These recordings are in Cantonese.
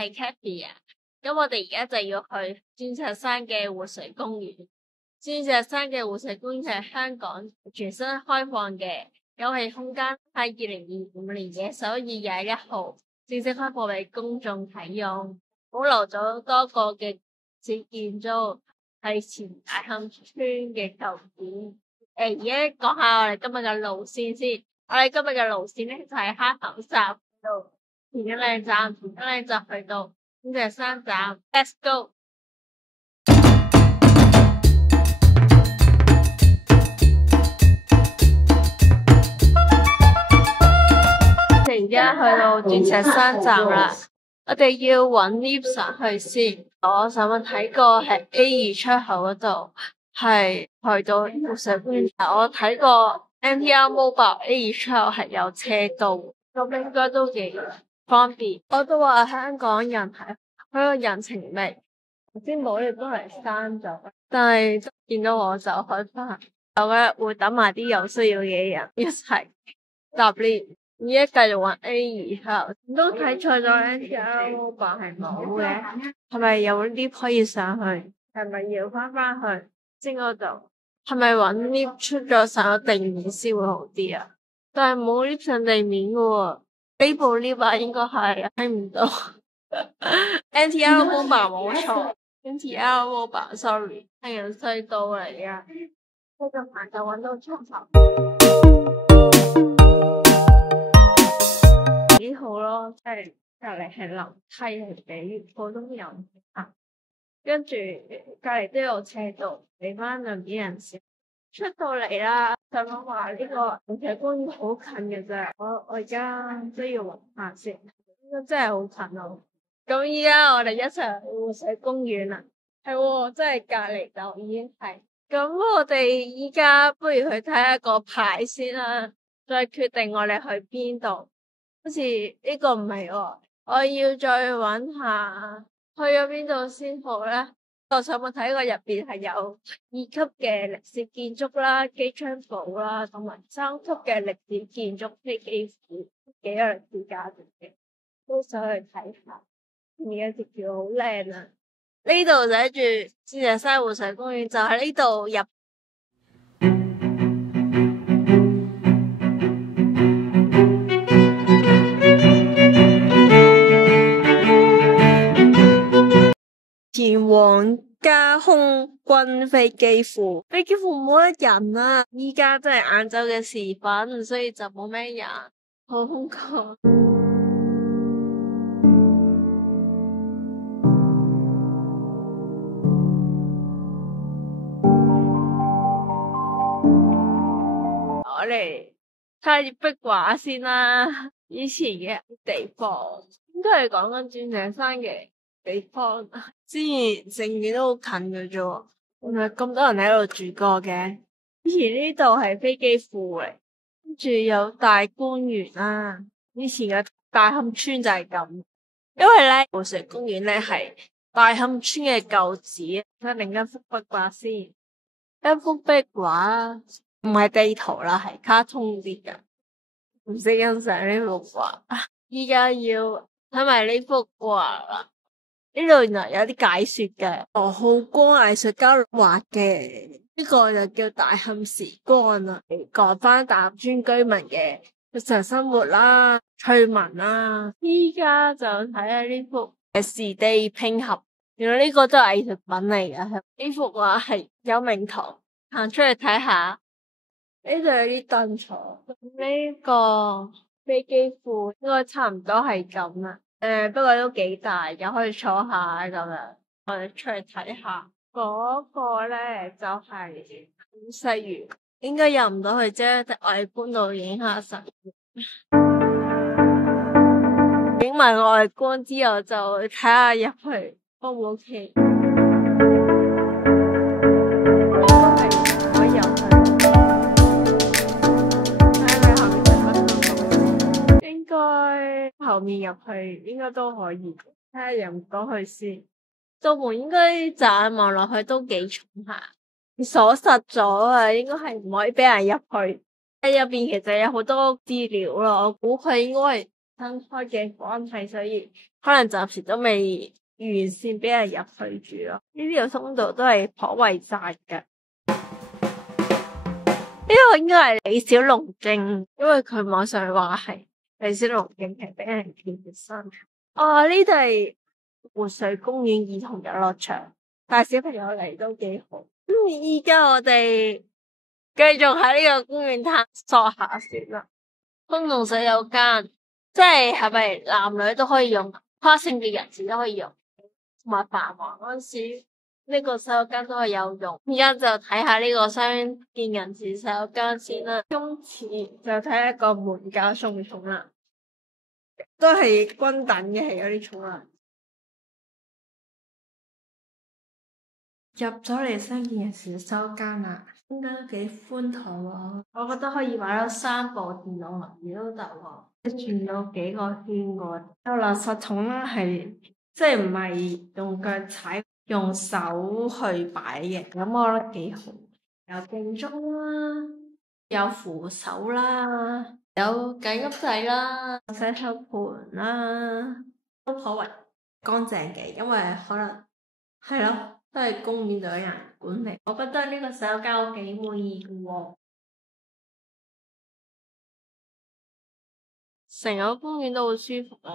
係 Kathy 啊。咁我哋而家就要去鑽石山嘅活水公園。鑽石山嘅活水公園係香港全新開放嘅休憩空間，喺2025年嘅11月21號正式開放俾公眾啟用，保留咗多個嘅歷史建築，係前大磡村嘅舊址。而家講下我哋今日嘅路線先。我哋今日嘅路線咧就係坑口站度前一兩站，前一兩站去到鑽石山站。Let's go！而家去到鑽石山站啦，我哋要搵 lift 上去先。我上網睇過係 A2 出口嗰度，係去到活水公園。我睇過 MTR Mobile A2 出口係有車到，咁應該都幾方便。我都話香港人係好有人情味，先冇你都係刪咗，但係見到我就開翻。我覺得會等埋啲有需要嘅人一齊搭 lift。而家繼續玩 A2 號，都睇錯咗 NTR Mobile 係冇嘅，係咪有 lift 可以上去？係咪要翻去先嗰度？係咪搵 lift 出咗上咗地面先會好啲啊？但係冇 lift 上地面嘅喎，呢部 lift 啊應該係睇唔到。NTR Mobile 冇錯，NTR Mobile sorry 係人隧道嚟噶，繼續行就搵到出口。幾好咯，即係隔籬係樓梯，係俾普通人行，跟住隔籬都有車道，俾翻兩邊人士出到嚟啦。上網話呢個活水公園好近嘅啫，我而家都要搵下先，應該真係好近咯。咁依家我哋一齊去活水公園啦，係真係隔籬就已經係。咁我哋依家不如去睇下個牌先啦，再決定我哋去邊度。好似呢個唔係喎，我要再搵下去咗邊度先好咧。我上網睇過入邊係有2級嘅歷史建築啦、機槍堡啦，同埋3級嘅歷史建築飛機庫，幾有歷史價值嘅，都想去睇下。而家條橋好靚啊！呢度寫住鑽石山活水公園，就喺呢度入。前往加空軍飛機庫，飛機庫冇得人啊！依家真係晏晝嘅時分，所以就冇咩人，好空曠。我嚟睇下啲壁畫先啦，以前嘅地方應該係講緊鑽石山嘅地方。之前成件都好近嘅啫，唔係咁多人喺度住過嘅。以前呢度係飛機庫嚟，跟住有大觀園啦。以前嘅大磡村就係咁，因為咧活水公園咧係大磡村嘅舊址。睇另一幅壁畫先，一幅壁畫唔係地圖啦，係卡通啲嘅，唔識欣賞呢幅畫。依家要睇埋呢幅畫啦。呢度原來有啲解說嘅，羅浩光藝術家畫嘅，呢個就叫大磡時光啦，講翻大磡村居民嘅日常生活啦、趣聞啦。依家就睇下呢幅嘅時地拼合，原來呢個都係藝術品嚟嘅。呢幅畫係有名堂，行出去睇下。呢度有啲凳坐，呢個飛機庫應該差唔多係咁啦。不過都幾大，又可以坐下咁樣。我哋出去睇下。嗰個咧就係西園，應該入唔到去啫。外觀度影下實，影埋外觀之後就睇下入去 O 唔 OK。可以入去，睇下後面係乜。應該後面入去應該都可以，睇下入唔到去先。道門應該乍眼望落去都幾重下，鎖實咗啊，應該係唔可以俾人入去。喺入邊其實有好多資料咯，我估佢應該係新開嘅關係，所以可能暫時都未完善俾人入去住咯。呢條通道都係頗為窄嘅。呢個應該係李小龍徑，因為佢網上話係李小龍徑係俾人健身。呢度係活水公園兒童遊樂場，帶小朋友嚟都幾好。而家我哋繼續喺呢個公園探索下先啦。公共洗手間，即係咪男女都可以用，跨性別人士都可以用，同埋繁忙嗰陣時呢個洗手間都係有用。而家就睇下呢個傷健人士洗手間先啦。今次就睇一個門架送寵啦，都係均等嘅，係有啲寵物。入咗嚟傷健人士洗手間啦，應該都幾寬敞喎。我覺得可以買到3部電腦輪椅都得喎，轉到幾個圈喎。有垃圾桶啦，係即係唔係用腳踩，用手去擺嘅，咁我覺得幾好。有鏡鐘啦，有扶手啦，有緊急掣啦，洗手盆啦，都頗為乾淨嘅，因為可能係咯。都係公園度有人管理，我覺得呢個洗手間我幾滿意嘅喎。成個公園都好舒服啊！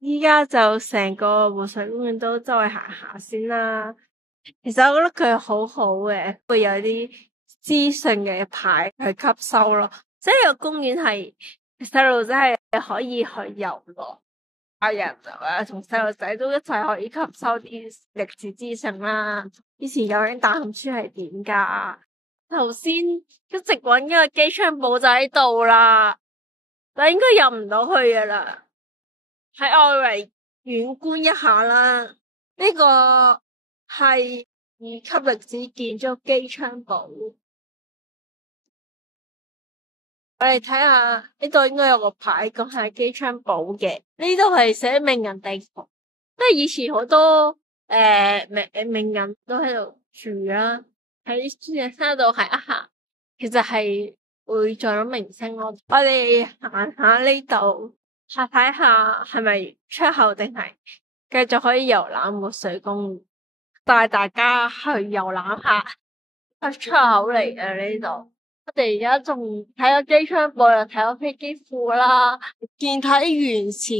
依家就成個活水公園都周圍行下先啦。其實我覺得佢好好嘅，會有啲資訊嘅牌去吸收咯。即係個公園係細路仔係可以去遊樂。大人啊，同細路仔都一齊可以吸收啲歷史資訊啦。以前究竟大漢書係點噶？頭先一直搵嗰個機槍堡就喺度啦，但應該入唔到去噶啦。喺外圍遠觀一下啦，呢個係2級歷史建築機槍堡。我哋睇下呢度應該有個牌講係機槍堡嘅，呢度係寫名人地盤，即係以前好多名人都喺度住啦。喺鑽石山度行一下，其實係會撞到明星咯。我哋行下呢度，睇下係咪出口定係繼續可以遊覽活水公園，帶大家去遊覽下。出口嚟嘅呢度。我哋而家仲睇咗機槍堡，又睇咗飛機庫啦，健體園池、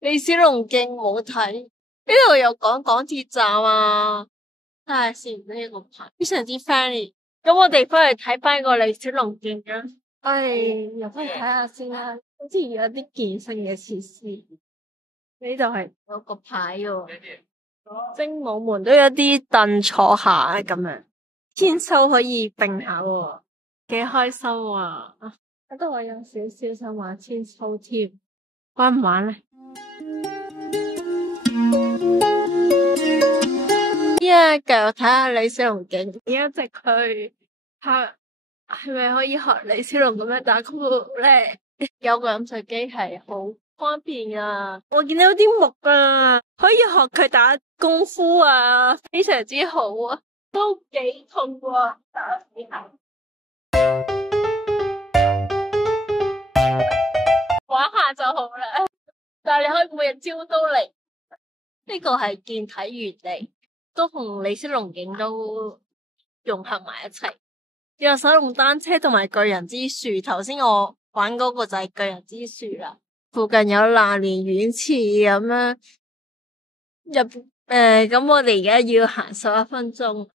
李小龍徑冇睇。呢度有講港鐵站啊，睇下先呢個牌，非常之 friendly。咁我哋翻去睇翻個李小龍徑啊，我哋入翻去睇下先啦。好似有啲健身嘅設施，呢度係有個牌喎，精武門都有啲凳坐下咁樣，天秀可以並下喎。幾開心啊！覺得我有少少想玩千秋添，玩唔玩呢？依家繼續睇下李小龍徑，一直去係咪可以學李小龍咁樣打功夫咧？有個飲水機係好方便啊！我見到有啲木啊，可以學佢打功夫啊，非常之好啊！都幾痛喎，打幾下。玩下就好啦，但係你可以每日朝都嚟。呢個係健體園嚟，都同李小龍徑都融合埋一齊。有手動單車同埋巨人之樹，頭先我玩嗰個就係巨人之樹啦。附近有蘭蓮苑池咁樣咁我哋而家要行11分鐘。